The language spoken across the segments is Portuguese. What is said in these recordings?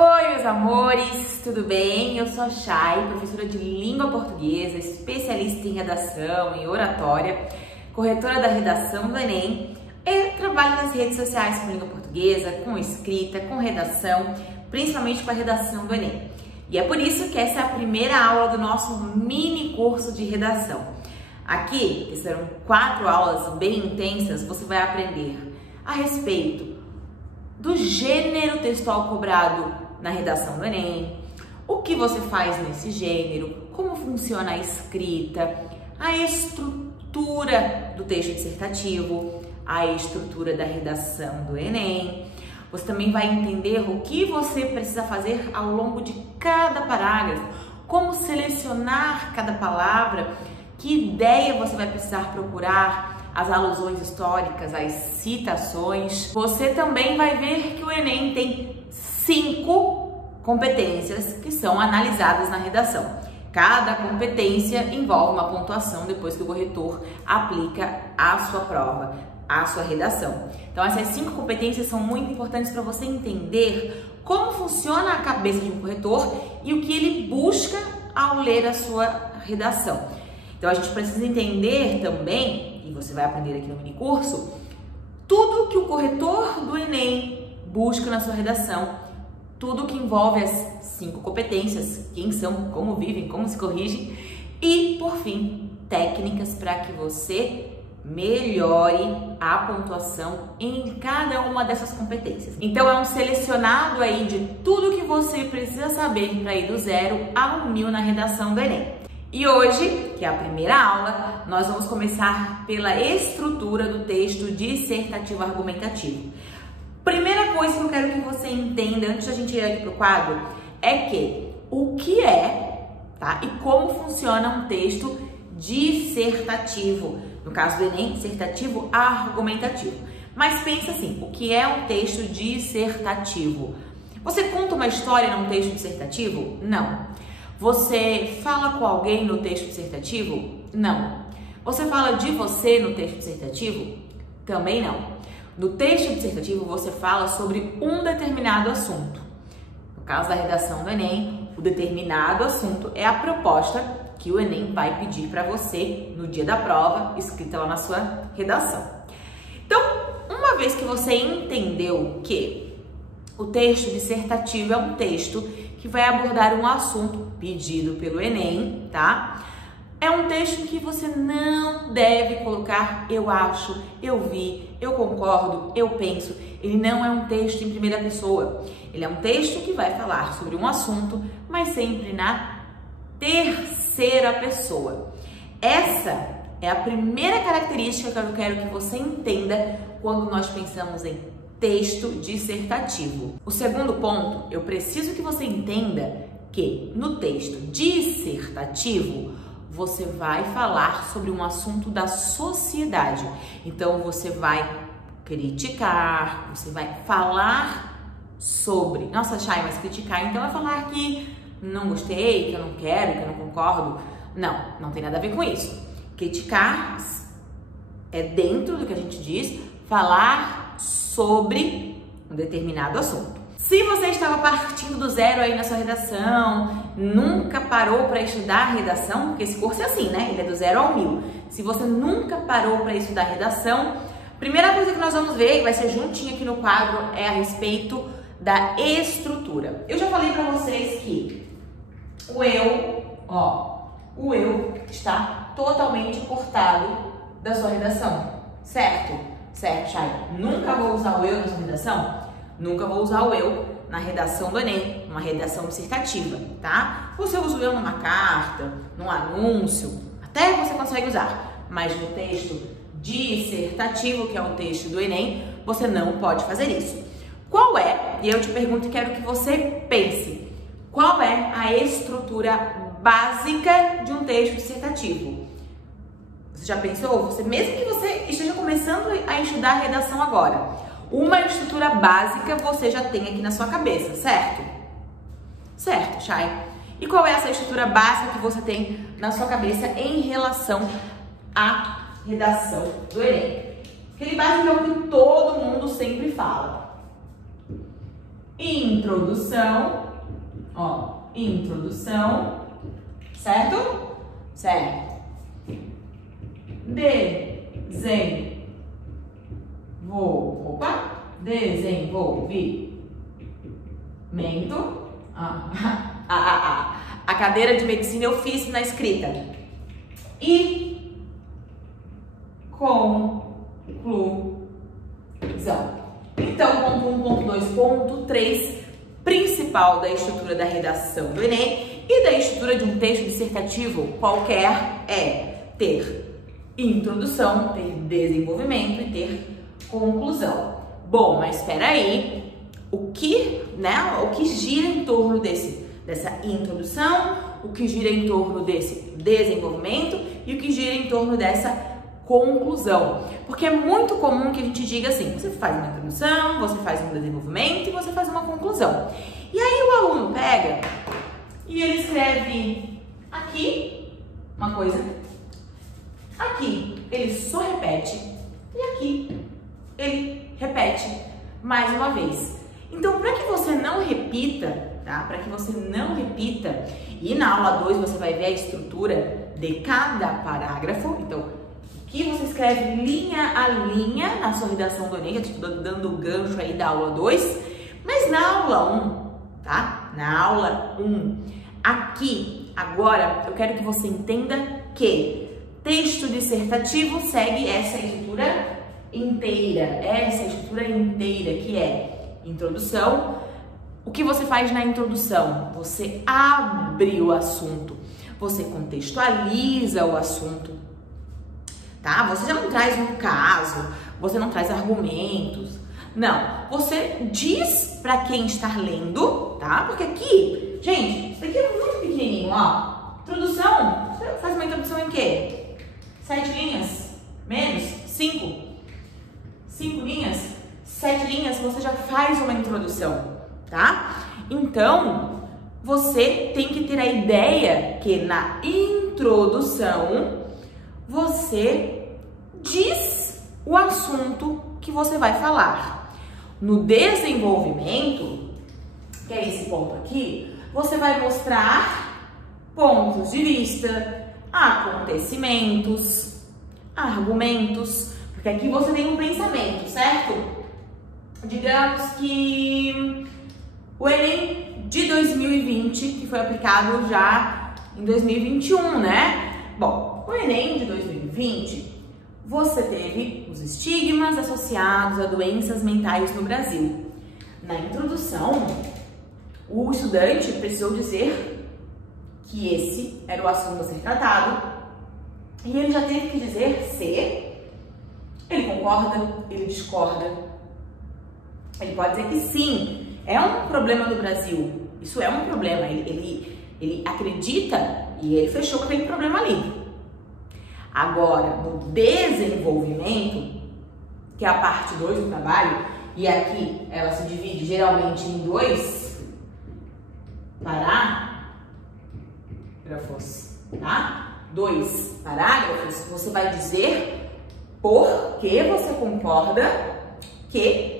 Oi, meus amores, tudo bem? Eu sou a Chay, professora de língua portuguesa, especialista em redação e oratória, corretora da redação do Enem e trabalho nas redes sociais com língua portuguesa, com escrita, com redação, principalmente com a redação do Enem. E é por isso que essa é a primeira aula do nosso mini curso de redação. Aqui, que serão 4 aulas bem intensas, você vai aprender a respeito do gênero textual cobrado na redação do Enem, o que você faz nesse gênero, como funciona a escrita, a estrutura do texto dissertativo, a estrutura da redação do Enem. Você também vai entender o que você precisa fazer ao longo de cada parágrafo, como selecionar cada palavra, que ideia você vai precisar procurar, as alusões históricas, as citações. Você também vai ver que o Enem tem 5 competências que são analisadas na redação. Cada competência envolve uma pontuação depois que o corretor aplica a sua prova, a sua redação. Então essas 5 competências são muito importantes para você entender como funciona a cabeça de um corretor e o que ele busca ao ler a sua redação. Então a gente precisa entender também, e você vai aprender aqui no mini curso, tudo que o corretor do Enem busca na sua redação, tudo que envolve as 5 competências, quem são, como vivem, como se corrigem, e por fim, técnicas para que você melhore a pontuação em cada uma dessas competências. Então é um selecionado aí de tudo que você precisa saber para ir do 0 ao 1000 na redação do Enem. E hoje, que é a primeira aula, nós vamos começar pela estrutura do texto dissertativo argumentativo. Primeira coisa que eu quero que você entenda antes da gente ir aqui para o quadro é que o que é, tá? E como funciona um texto dissertativo. No caso do Enem, dissertativo argumentativo. Mas pensa assim, o que é um texto dissertativo? Você conta uma história num texto dissertativo? Não. Você fala com alguém no texto dissertativo? Não. Você fala de você no texto dissertativo? Também não. No texto dissertativo, você fala sobre um determinado assunto. No caso da redação do Enem, o determinado assunto é a proposta que o Enem vai pedir para você no dia da prova, escrita lá na sua redação. Então, uma vez que você entendeu que o texto dissertativo é um texto que vai abordar um assunto pedido pelo Enem, tá? É um texto em que você não deve colocar eu acho, eu vi, eu concordo, eu penso. Ele não é um texto em primeira pessoa. Ele é um texto que vai falar sobre um assunto, mas sempre na terceira pessoa. Essa é a primeira característica que eu quero que você entenda quando nós pensamos em texto dissertativo. O segundo ponto, eu preciso que você entenda que no texto dissertativo você vai falar sobre um assunto da sociedade. Então você vai criticar, você vai falar sobre. Nossa, Chay, mas criticar então é falar que não gostei, que eu não quero, que eu não concordo. Não, não tem nada a ver com isso. Criticar é dentro do que a gente diz, falar sobre um determinado assunto. Se você estava partindo do 0 aí na sua redação, nunca parou para estudar a redação, porque esse curso é assim, né? Ele é do 0 ao 1000. Se você nunca parou para estudar a redação, a primeira coisa que nós vamos ver, que vai ser juntinho aqui no quadro, é a respeito da estrutura. Eu já falei para vocês que o eu está totalmente cortado da sua redação, certo? Certo, Chay? Nunca vou usar o eu na sua redação? Nunca vou usar o eu na redação do Enem, uma redação dissertativa, tá? Você usa o eu numa carta, num anúncio, até você consegue usar, mas no texto dissertativo, que é o texto do Enem, você não pode fazer isso. Qual é, e eu te pergunto e quero que você pense, qual é a estrutura básica de um texto dissertativo? Você já pensou? Você, mesmo que você esteja começando a estudar a redação agora, uma estrutura básica você já tem aqui na sua cabeça, certo? Certo, Chay. E qual é essa estrutura básica que você tem na sua cabeça em relação à redação do Enem? Aquele básico é o que todo mundo sempre fala. introdução, ó, introdução, certo? Certo. Desenvolvimento. A cadeira de medicina eu fiz na escrita. E conclusão. Então, ponto 1, ponto 2, ponto 3, principal da estrutura da redação do Enem e da estrutura de um texto dissertativo qualquer é ter introdução, ter desenvolvimento e ter conclusão. Bom, mas espera aí, o que gira em torno dessa introdução, o que gira em torno desse desenvolvimento e o que gira em torno dessa conclusão. Porque é muito comum que a gente diga assim, você faz uma introdução, você faz um desenvolvimento e você faz uma conclusão. E aí o aluno pega e ele escreve aqui uma coisa, aqui ele só repete e aqui ele repete mais uma vez. Então, para que você não repita, tá? Para que você não repita, e na aula 2 você vai ver a estrutura de cada parágrafo, então, aqui você escreve linha a linha na sua redação do Enem, eu estou dando o gancho aí da aula 2, mas na aula 1, tá? Na aula 1, aqui, agora, eu quero que você entenda que texto dissertativo segue essa estrutura inteira, que é introdução. O que você faz na introdução? Você abre o assunto, você contextualiza o assunto, tá? Você já não traz um caso, você não traz argumentos, não. Você diz para quem está lendo, tá? Porque aqui, gente, isso aqui é muito pequenininho, ó. Introdução, você faz uma introdução em quê? 7 linhas? Menos? 5? 5 linhas? 7 linhas, você já faz uma introdução, tá? Então, você tem que ter a ideia que na introdução você diz o assunto que você vai falar. No desenvolvimento, que é esse ponto aqui, você vai mostrar pontos de vista, acontecimentos, argumentos, porque aqui você tem um pensamento, certo? Digamos que o Enem de 2020, que foi aplicado já em 2021, né? Bom, o Enem de 2020, você teve os estigmas associados a doenças mentais no Brasil. Na introdução, o estudante precisou dizer que esse era o assunto a ser tratado e ele já teve que dizer se ele concorda, ele discorda. Ele pode dizer que sim, é um problema do Brasil, isso é um problema, ele acredita e ele fechou que tem problema ali. Agora, no desenvolvimento, que é a parte 2 do trabalho, e aqui ela se divide geralmente em 2 parágrafos, tá? 2 parágrafos, você vai dizer por que você concorda que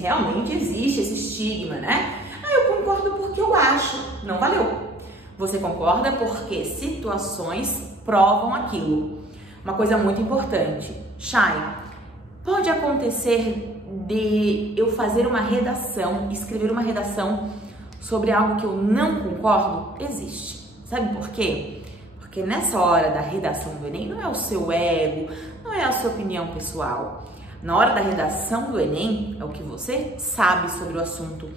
realmente existe esse estigma, né? Eu concordo porque eu acho. Não valeu. Você concorda porque situações provam aquilo. Uma coisa muito importante. Chay, pode acontecer de eu fazer uma redação, escrever uma redação sobre algo que eu não concordo? Existe. Sabe por quê? Porque nessa hora da redação do Enem não é o seu ego, não é a sua opinião pessoal. Na hora da redação do Enem, é o que você sabe sobre o assunto.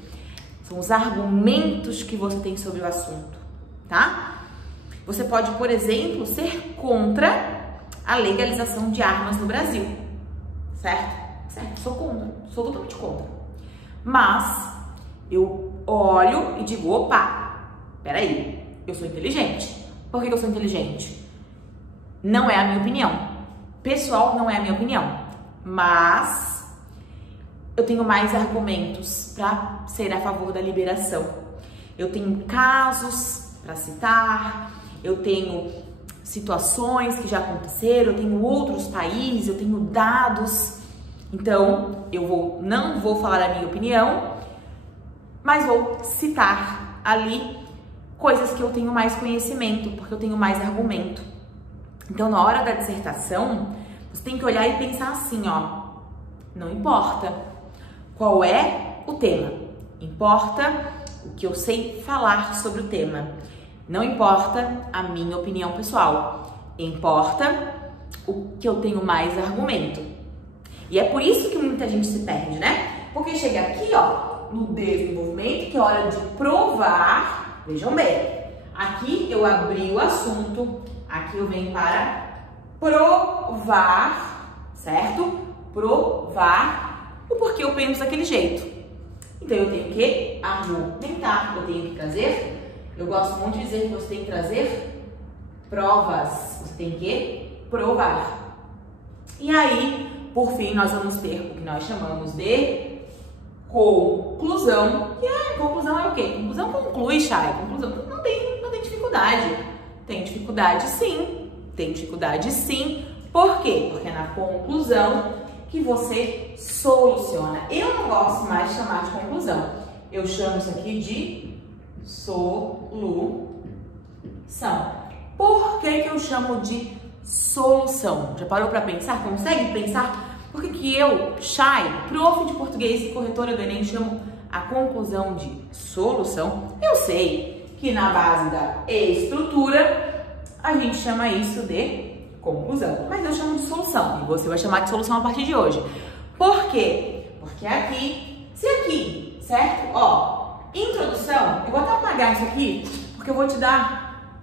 São os argumentos que você tem sobre o assunto, tá? Você pode, por exemplo, ser contra a legalização de armas no Brasil, certo? Certo, sou contra, sou totalmente contra. Mas eu olho e digo, opa, peraí, eu sou inteligente. Por que eu sou inteligente? Não é a minha opinião. Pessoal, não é a minha opinião. Mas eu tenho mais argumentos para ser a favor da liberação. Eu tenho casos para citar, eu tenho situações que já aconteceram, eu tenho outros países, eu tenho dados. Então, não vou falar a minha opinião, mas vou citar ali coisas que eu tenho mais conhecimento, porque eu tenho mais argumento. Então, na hora da dissertação, você tem que olhar e pensar assim, ó, não importa qual é o tema, importa o que eu sei falar sobre o tema. Não importa a minha opinião pessoal, importa o que eu tenho mais argumento. E é por isso que muita gente se perde, né? Porque chega aqui, ó, no desenvolvimento, que é hora de provar. Vejam bem, aqui eu abri o assunto, aqui eu venho para provar, certo? Provar o porquê eu penso daquele jeito. Então eu tenho que argumentar, eu tenho que trazer. Eu gosto muito de dizer que você tem que trazer provas, você tem que provar. E aí, por fim, nós vamos ter o que nós chamamos de conclusão. E conclusão é o quê? Conclusão conclui, Chay. Conclusão não tem dificuldade. Tem dificuldade sim, tem dificuldade sim. Por quê? Porque é na conclusão que você soluciona. Eu não gosto mais de chamar de conclusão. Eu chamo isso aqui de solução. Por que eu chamo de solução? Já parou para pensar? Consegue pensar? Por que eu, Chay, prof de português e corretora do Enem, chamo a conclusão de solução? Eu sei que na base da estrutura a gente chama isso de conclusão, mas eu chamo de solução e você vai chamar de solução a partir de hoje. Por quê? Porque aqui, se aqui, certo? Ó, introdução, eu vou até apagar isso aqui, porque eu vou te dar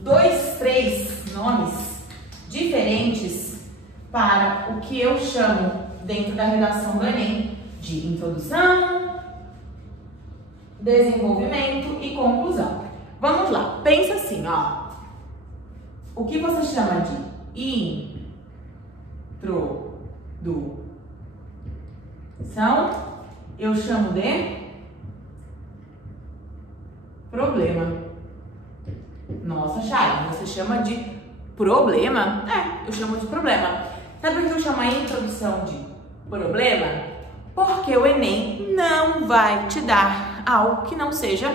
2, 3 nomes diferentes para o que eu chamo dentro da redação do Enem de introdução, desenvolvimento e conclusão. Vamos lá, pensa assim, ó. O que você chama de introdução, eu chamo de problema. Nossa, Chay, você chama de problema? É, eu chamo de problema. Sabe por que eu chamo a introdução de problema? Porque o Enem não vai te dar algo que não seja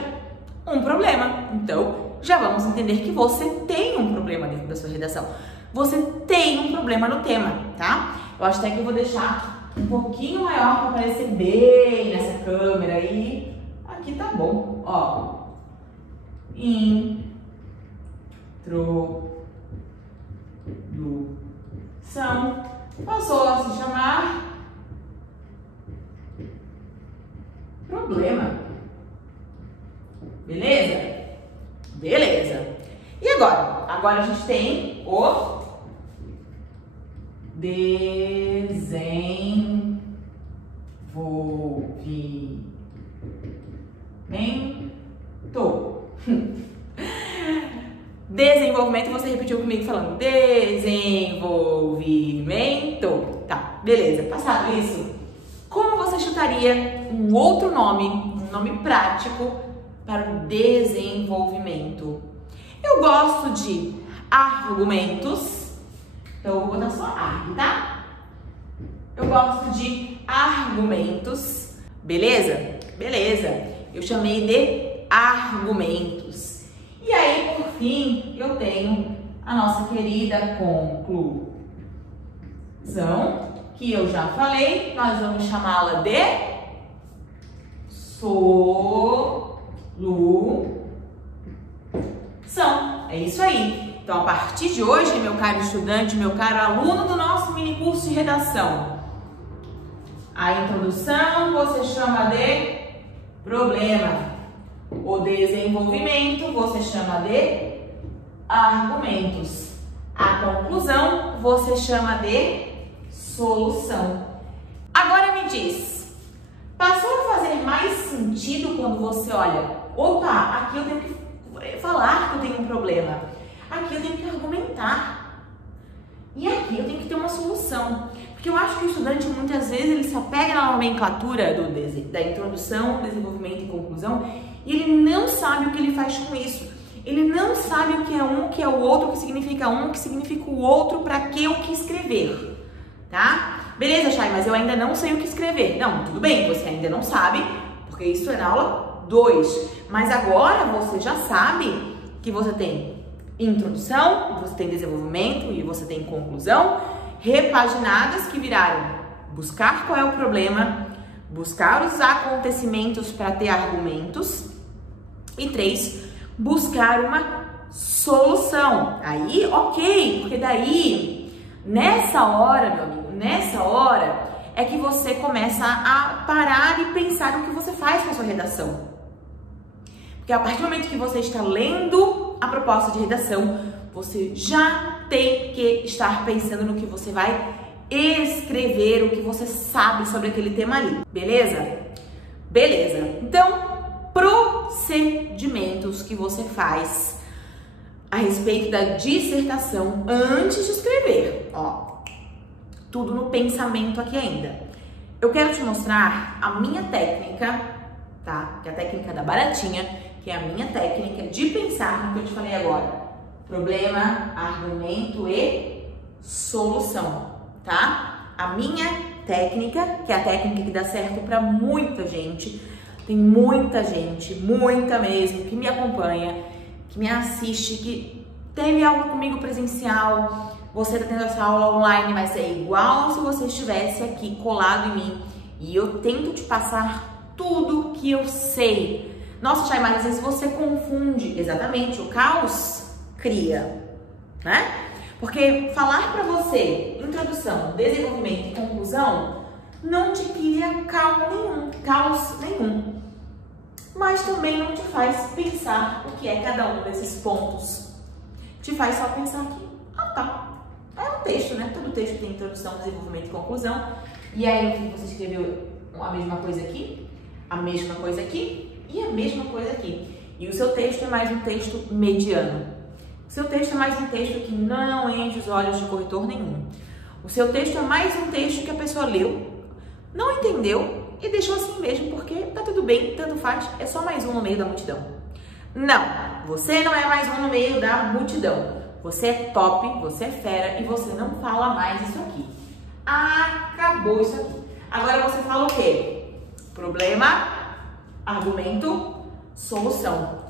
um problema. Então, já vamos entender que você tem um problema dentro da sua redação. Você tem um problema no tema, tá? Eu acho até que eu vou deixar um pouquinho maior para aparecer bem nessa câmera aí. Aqui tá bom, ó. Introdução passou a se chamar problema. Beleza? Beleza. E agora? Agora a gente tem o desenvolvimento. Desenvolvimento, você repetiu comigo falando desenvolvimento. Tá, beleza. Passado isso, como você chutaria um outro nome, um nome prático para o desenvolvimento? Eu gosto de argumentos, então eu vou botar só arg, tá? Eu gosto de argumentos, beleza? Beleza. Eu chamei de argumentos. E aí, por fim, eu tenho a nossa querida conclusão, que eu já falei, nós vamos chamá-la de solução. É isso aí. Então, a partir de hoje, meu caro estudante, meu caro aluno do nosso mini curso de redação, a introdução você chama de problema. O desenvolvimento você chama de argumentos. A conclusão você chama de solução. Agora me diz, passou a fazer mais sentido quando você olha, opa, aqui eu tenho que falar que eu tenho um problema, aqui eu tenho que argumentar e aqui eu tenho que ter uma solução. Porque eu acho que o estudante muitas vezes ele se apega na nomenclatura da introdução, desenvolvimento e conclusão e ele não sabe o que ele faz com isso. Ele não sabe o que é um, o que é o outro, o que significa um, o que significa o outro, para que o que escrever, tá? Beleza, Chay, mas eu ainda não sei o que escrever. Não, tudo bem, você ainda não sabe, porque isso é na aula 2. Mas agora você já sabe que você tem introdução, você tem desenvolvimento e você tem conclusão, repaginadas que viraram buscar qual é o problema, buscar os acontecimentos para ter argumentos e 3, buscar uma solução. Aí, ok, porque daí, nessa hora, meu amigo, nessa hora é que você começa a parar e pensar no que você faz com a sua redação. Porque a partir do momento que você está lendo a proposta de redação, você já tem que estar pensando no que você vai escrever, o que você sabe sobre aquele tema ali, beleza? Beleza. Então, procedimentos que você faz a respeito da dissertação antes de escrever, ó, tudo no pensamento aqui ainda. Eu quero te mostrar a minha técnica, tá? Que é a técnica da baratinha, que é a minha técnica de pensar no que eu te falei agora. Problema, argumento e solução, tá? A minha técnica, que é a técnica que dá certo para muita gente, tem muita gente, muita mesmo, que me acompanha, que me assiste, que teve aula comigo presencial, você tá tendo essa aula online, mas é igual se você estivesse aqui colado em mim e eu tento te passar tudo que eu sei. Nossa, Chay, mas às vezes você confunde. Exatamente, o caos cria, né? Porque falar para você introdução, desenvolvimento e conclusão não te cria caos nenhum, mas também não te faz pensar o que é cada um desses pontos. Te faz só pensar que, tá, é um texto, né? Todo texto tem introdução, desenvolvimento e conclusão. E aí você escreveu a mesma coisa aqui, a mesma coisa aqui e a mesma coisa aqui. E o seu texto é mais um texto mediano. O seu texto é mais um texto que não enche os olhos de corretor nenhum. O seu texto é mais um texto que a pessoa leu, não entendeu e deixou assim mesmo, porque tá tudo bem, tanto faz, é só mais um no meio da multidão. Não, você não é mais um no meio da multidão. Você é top, você é fera e você não fala mais isso aqui. Acabou isso aqui. Agora você fala o quê? Problema, argumento, solução.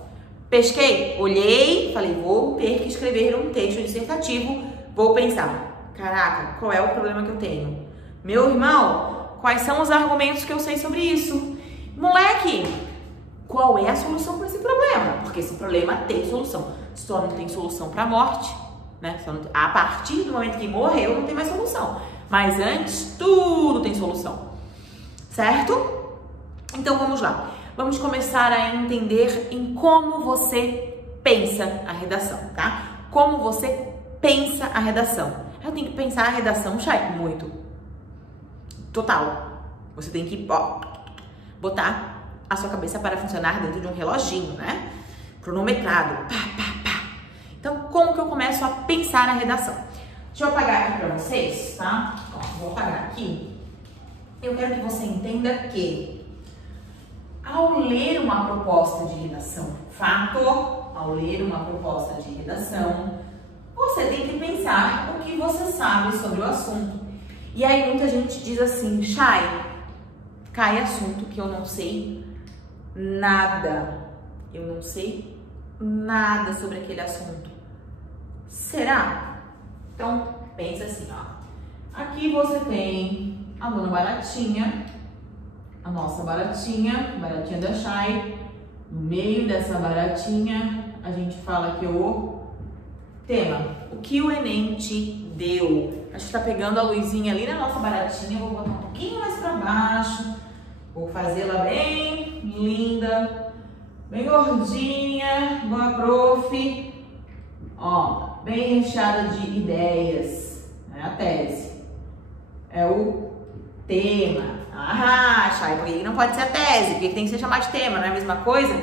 Pesquei, olhei, falei, vou ter que escrever um texto dissertativo, vou pensar, caraca, qual é o problema que eu tenho? Meu irmão, quais são os argumentos que eu sei sobre isso? Moleque, qual é a solução para esse problema? Porque esse problema tem solução, só não tem solução para a morte, né? A partir do momento que morreu, não tem mais solução. Mas antes, tudo tem solução, certo? Então vamos lá. Vamos começar a entender em como você pensa a redação, tá? Como você pensa a redação. Eu tenho que pensar a redação, Chay, muito. Total. Você tem que botar a sua cabeça para funcionar dentro de um reloginho, né? Cronometrado. Então, como que eu começo a pensar a redação? Deixa eu apagar aqui para vocês, tá? Ó, vou apagar aqui. Eu quero que você entenda que ao ler uma proposta de redação, ao ler uma proposta de redação, você tem que pensar o que você sabe sobre o assunto. E aí muita gente diz assim, Chay, cai assunto que eu não sei nada. Eu não sei nada sobre aquele assunto. Será? Então, pensa assim, ó. Aqui você tem a dona Baratinha, a nossa baratinha da Chay. No meio dessa baratinha, a gente fala que o tema, o que o Enem te deu. A gente tá pegando a luzinha ali na nossa baratinha, vou botar um pouquinho mais para baixo, vou fazê-la bem linda, bem gordinha, boa prof, ó, bem recheada de ideias, é a tese, é o tema. Ah, Chay, por que não pode ser a tese? Por que tem que ser chamado de tema? Não é a mesma coisa?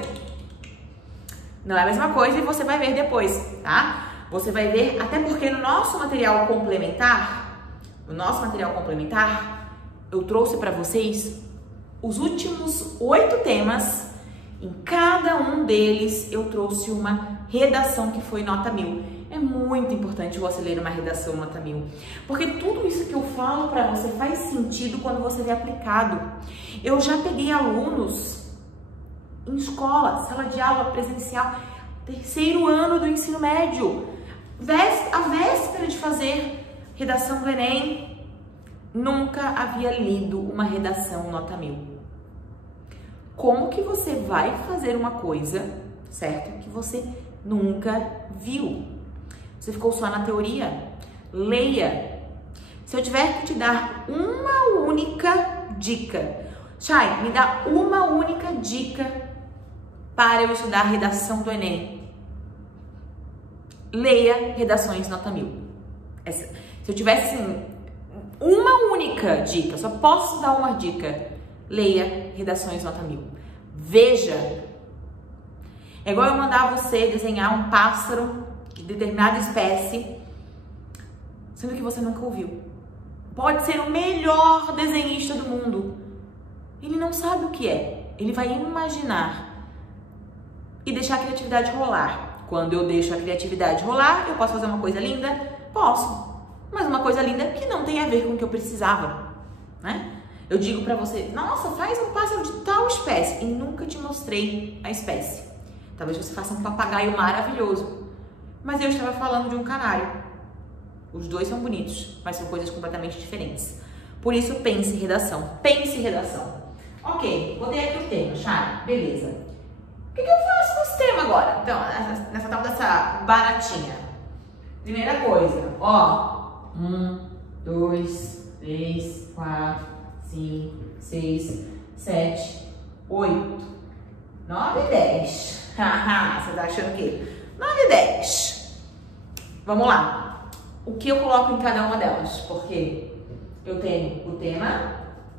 Não é a mesma coisa e você vai ver depois, tá? Você vai ver, até porque no nosso material complementar, eu trouxe para vocês os últimos 8 temas. Em cada um deles eu trouxe uma redação que foi nota 1000. É muito importante você ler uma redação nota 1000, porque tudo isso que eu falo para você faz sentido quando você vê aplicado. Eu já peguei alunos em escola, sala de aula presencial, terceiro ano do ensino médio, a véspera de fazer redação do Enem, nunca havia lido uma redação nota 1000. Como que você vai fazer uma coisa, certo, que você nunca viu? Você ficou só na teoria? Leia. Se eu tiver que te dar uma única dica, Chay, me dá uma única dica para eu estudar redação do Enem. Leia redações nota 1000. Se eu tivesse assim, uma única dica, só posso dar uma dica, leia redações nota 1000. Veja. É igual eu mandar você desenhar um pássaro de determinada espécie, sendo que você nunca ouviu. Pode ser o melhor desenhista do mundo. Ele não sabe o que é. Ele vai imaginar e deixar a criatividade rolar. Quando eu deixo a criatividade rolar, eu posso fazer uma coisa linda? Posso. Mas uma coisa linda que não tem a ver com o que eu precisava, né? Eu digo pra você, nossa, faz um pássaro de tal espécie e nunca te mostrei a espécie. Talvez você faça um papagaio maravilhoso, mas eu estava falando de um canário. Os dois são bonitos, mas são coisas completamente diferentes. Por isso, pense em redação. Pense em redação. Ok, botei aqui o tema, Chay, beleza. O que eu faço com esse tema agora? Então, nessa tal dessa baratinha. Primeira coisa, ó. 1, 2, 3, 4, 5, 6, 7, 8, 9 e 10. Haha, você tá achando o quê? 9 e 10. Vamos lá. O que eu coloco em cada uma delas? Porque eu tenho o tema,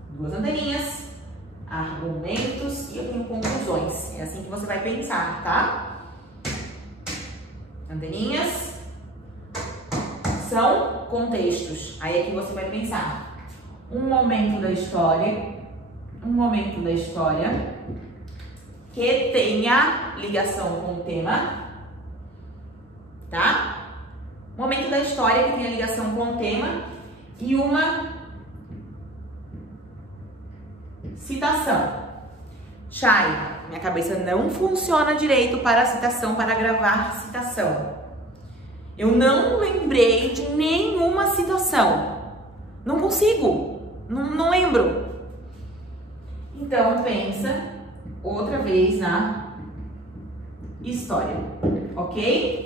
duas anteninhas, argumentos e eu tenho conclusões. É assim que você vai pensar, tá? Anteninhas são contextos. Aí é que você vai pensar. Um momento da história que tenha ligação com o tema, tá? Momento da história que tenha ligação com o tema e uma citação. Chay, minha cabeça não funciona direito para a citação, para gravar citação. Eu não lembrei de nenhuma citação. Não consigo. Não lembro. Então, pensa outra vez na história, ok?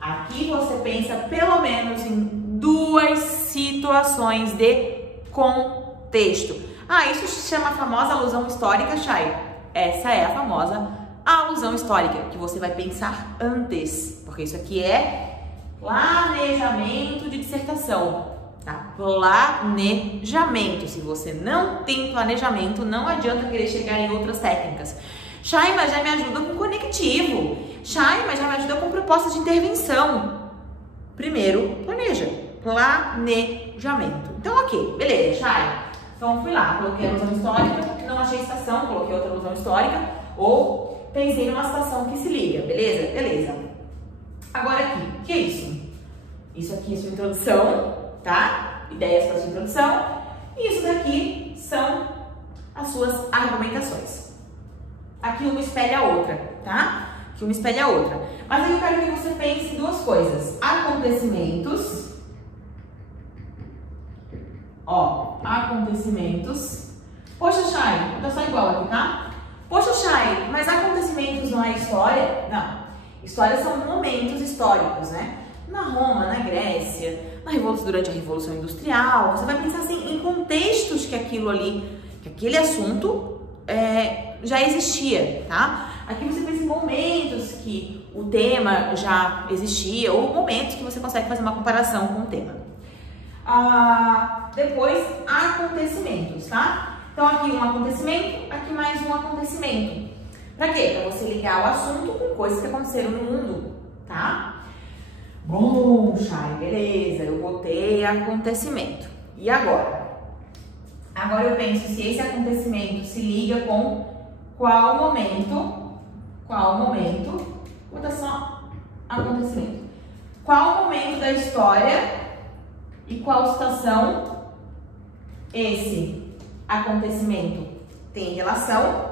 Aqui você pensa pelo menos em duas situações de contexto. Ah, isso se chama a famosa alusão histórica, Chay. Essa é a famosa alusão histórica, que você vai pensar antes, porque isso aqui é planejamento de dissertação, tá? Planejamento. Se você não tem planejamento, não adianta querer chegar em outras técnicas. Chay, mas já me ajuda com conectivo. Chay, mas já me ajuda com proposta de intervenção. Primeiro, planeja. Planejamento. Então, ok, beleza, Chay. Então, fui lá, coloquei a alusão histórica, não achei citação, coloquei outra alusão histórica, ou pensei numa citação que se liga, beleza? Beleza. Agora aqui, o que é isso? Isso aqui é sua introdução, tá? Ideias para sua introdução. E isso daqui são as suas argumentações. Aqui uma espelha a outra, tá? Aqui uma espelha a outra. Mas aí eu quero que você pense em duas coisas. Acontecimentos. Ó, acontecimentos. Poxa, Chay, tá só igual aqui, tá? Poxa, Chay, mas acontecimentos não é história? Não. Histórias são momentos históricos, né? Na Roma, na Grécia, durante a Revolução Industrial. Você vai pensar assim em contextos que aquilo ali, que aquele assunto já existia, tá? Aqui você pensa em momentos que o tema já existia ou momentos que você consegue fazer uma comparação com o tema. Depois, acontecimentos, tá? Então, aqui um acontecimento, aqui mais um acontecimento. Pra quê? Pra você ligar o assunto com coisas que aconteceram no mundo, tá? Bom, Chay, beleza, eu botei acontecimento. E agora? Agora eu penso se esse acontecimento se liga com qual momento, vou dar só acontecimento. Qual momento da história e qual situação esse acontecimento tem relação,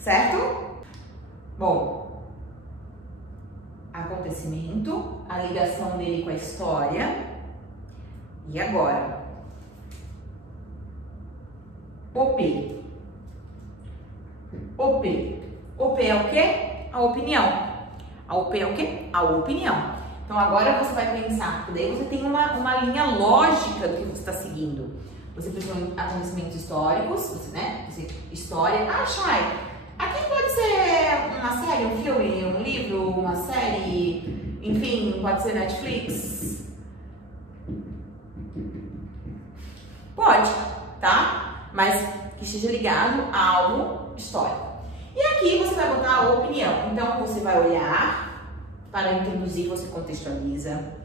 certo? Bom, acontecimento, a ligação dele com a história. E agora? OP. OP. OP é o quê? A opinião. A OP é o quê? A opinião. Então agora você vai pensar, porque daí você tem uma linha lógica do que você está seguindo. Você pensou em acontecimentos históricos, história. Ah, Chay, aqui pode ser uma série, um filme, um livro, uma série, enfim, pode ser Netflix. Pode, tá? Mas que esteja ligado a algo histórico. E aqui você vai botar a opinião. Então você vai olhar para introduzir, você contextualiza.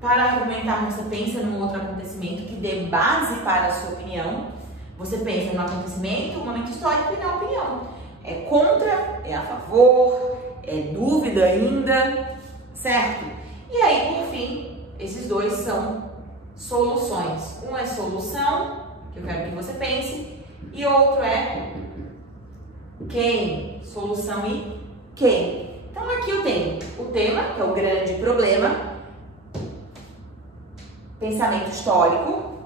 Para argumentar, você pensa num outro acontecimento que dê base para a sua opinião. Você pensa no acontecimento, no momento histórico e na opinião. É contra, é a favor, é dúvida ainda, certo? E aí, por fim, esses dois são soluções. Um é solução, que eu quero que você pense, e outro é quem, solução e quem. Então aqui eu tenho o tema, que é o grande problema, pensamento histórico,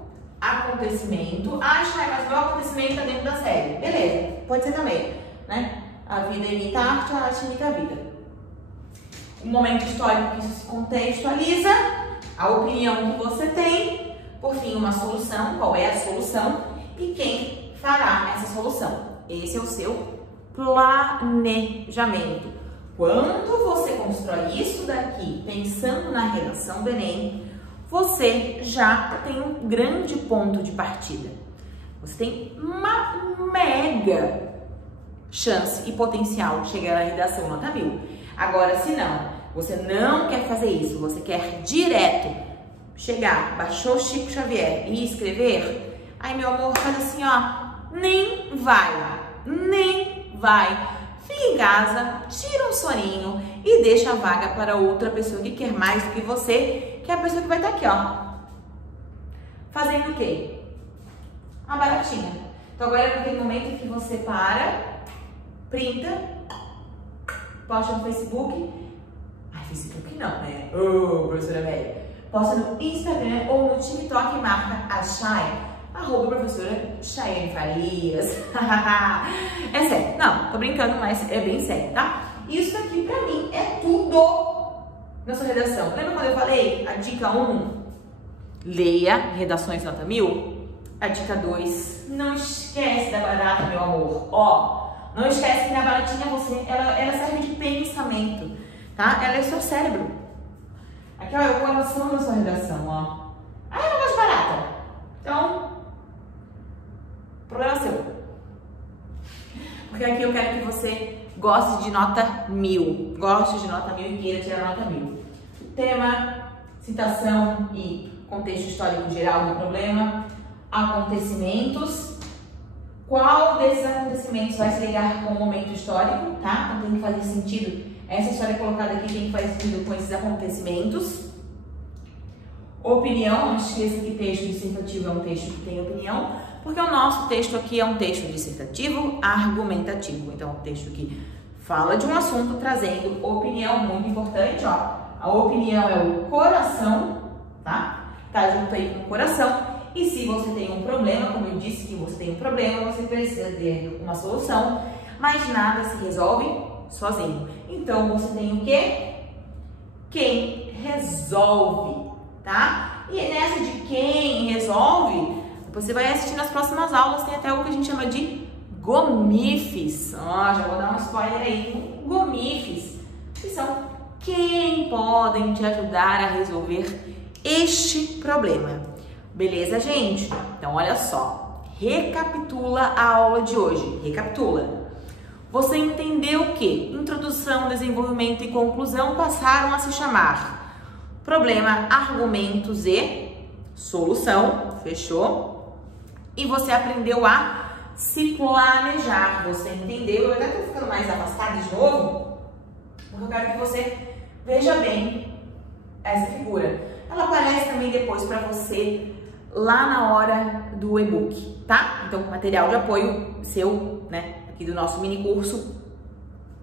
acontecimento. Ah, Chay, mas meu acontecimento está dentro da série. Beleza, pode ser também, né? A vida imita a arte, a arte imita a vida. O momento histórico que isso se contextualiza, a opinião que você tem, por fim, uma solução, qual é a solução e quem fará essa solução. Esse é o seu planejamento. Quando você constrói isso daqui, pensando na redação do Enem, você já tem um grande ponto de partida. Você tem uma mega chance e potencial de chegar na redação nota 1000. Agora, se não, você não quer fazer isso, você quer direto chegar, baixou o Chico Xavier e escrever, aí meu amor, faz assim, ó, nem vai. Fica em casa, tira um soninho e deixa a vaga para outra pessoa que quer mais do que você, que é a pessoa que vai estar aqui, ó. Fazendo o quê? Uma baratinha. Então agora é aquele momento que você para, printa, posta no Facebook. Ai, Facebook não, né? Ô, professora velha. Posta no Instagram ou no TikTok e marca a Chay. @professora Chayane Farias. É sério, não, tô brincando, mas é bem sério, tá? Isso daqui pra mim é tudo na sua redação. Lembra quando eu falei a dica 1? Leia redações nota 1000. A dica 2, não esquece da barata, meu amor. Ó, não esquece que na baratinha ela serve de pensamento, tá? Ela é o seu cérebro. Aqui, ó, é o coração da sua redação, ó. Ah, eu não gosto de barata. Então, problema seu. Porque aqui eu quero que você goste de nota 1000. Goste de nota 1000 e queira tirar nota 1000. Tema, citação e contexto histórico geral do problema. Acontecimentos. Qual desses acontecimentos vai se ligar com o momento histórico, tá? Então tem que fazer sentido. Essa história colocada aqui tem que fazer sentido com esses acontecimentos. Opinião, não esqueça que texto dissertativo é um texto que tem opinião, porque o nosso texto aqui é um texto dissertativo argumentativo. Então, um texto que fala de um assunto trazendo opinião, muito importante, ó. A opinião é o coração, tá? Tá junto aí com o coração. E se você tem um problema, como eu disse que você tem um problema, você precisa ter uma solução, mas nada se resolve sozinho. Então, você tem o quê? Quem resolve, tá? E nessa de quem resolve, você vai assistir nas próximas aulas, tem até o que a gente chama de gomifes. Ó, já vou dar um spoiler aí. Gomifes, que são quem podem te ajudar a resolver este problema. Beleza, gente? Então, olha só. Recapitula a aula de hoje. Recapitula. Você entendeu que introdução, desenvolvimento e conclusão passaram a se chamar problema, argumentos e solução. Fechou? E você aprendeu a se planejar. Você entendeu? Eu até estou ficando mais afastada de novo, porque eu quero que você veja bem essa figura. Ela aparece também depois para você lá na hora do e-book, tá? Então, material de apoio seu, né? aqui do nosso mini curso,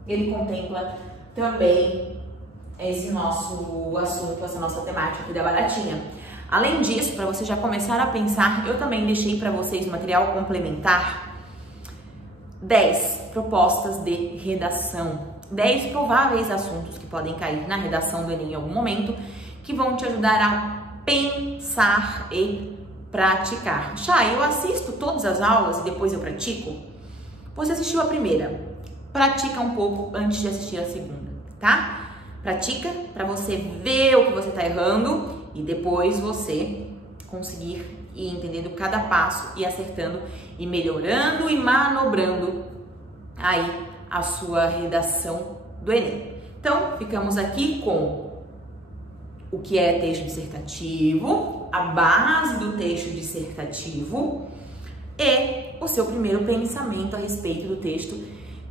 ele contempla também esse nosso assunto, essa nossa temática aqui da baratinha. Além disso, para você já começar a pensar, eu também deixei para vocês um material complementar, 10 propostas de redação, 10 prováveis assuntos que podem cair na redação do Enem em algum momento, que vão te ajudar a pensar e praticar. Chay, eu assisto todas as aulas e depois eu pratico? Você assistiu a primeira, pratica um pouco antes de assistir a segunda, tá? Pratica para você ver o que você está errando e depois você conseguir ir entendendo cada passo e acertando e melhorando e manobrando aí a sua redação do Enem. Então, ficamos aqui com o que é texto dissertativo, a base do texto dissertativo e o seu primeiro pensamento a respeito do texto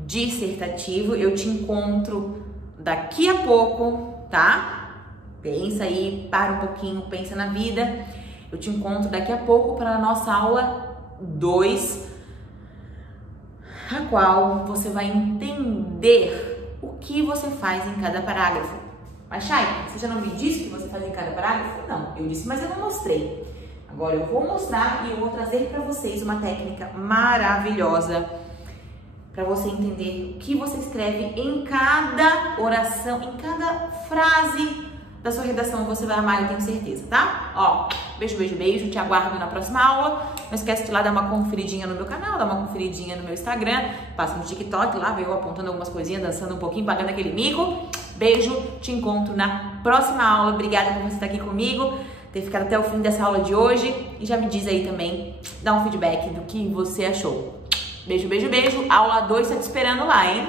dissertativo. Eu te encontro daqui a pouco, tá? Pensa aí, para um pouquinho, pensa na vida. Eu te encontro daqui a pouco para a nossa aula 2, a qual você vai entender o que você faz em cada parágrafo. Mas, Chay, você já não me disse o que você faz em cada parágrafo? Não, eu disse, mas eu não mostrei. Agora eu vou mostrar e eu vou trazer para vocês uma técnica maravilhosa para você entender o que você escreve em cada oração, em cada frase da sua redação. Você vai amar, eu tenho certeza, tá? Ó, beijo, beijo, beijo. Te aguardo na próxima aula. Não esquece de ir lá dar uma conferidinha no meu canal, dar uma conferidinha no meu Instagram. Passa no TikTok, lá veio eu apontando algumas coisinhas, dançando um pouquinho, pagando aquele mico. Beijo, te encontro na próxima aula. Obrigada por você estar aqui comigo, ter ficado até o fim dessa aula de hoje. E já me diz aí também, dá um feedback do que você achou. Beijo, beijo, beijo. Aula 2 tá te esperando lá, hein?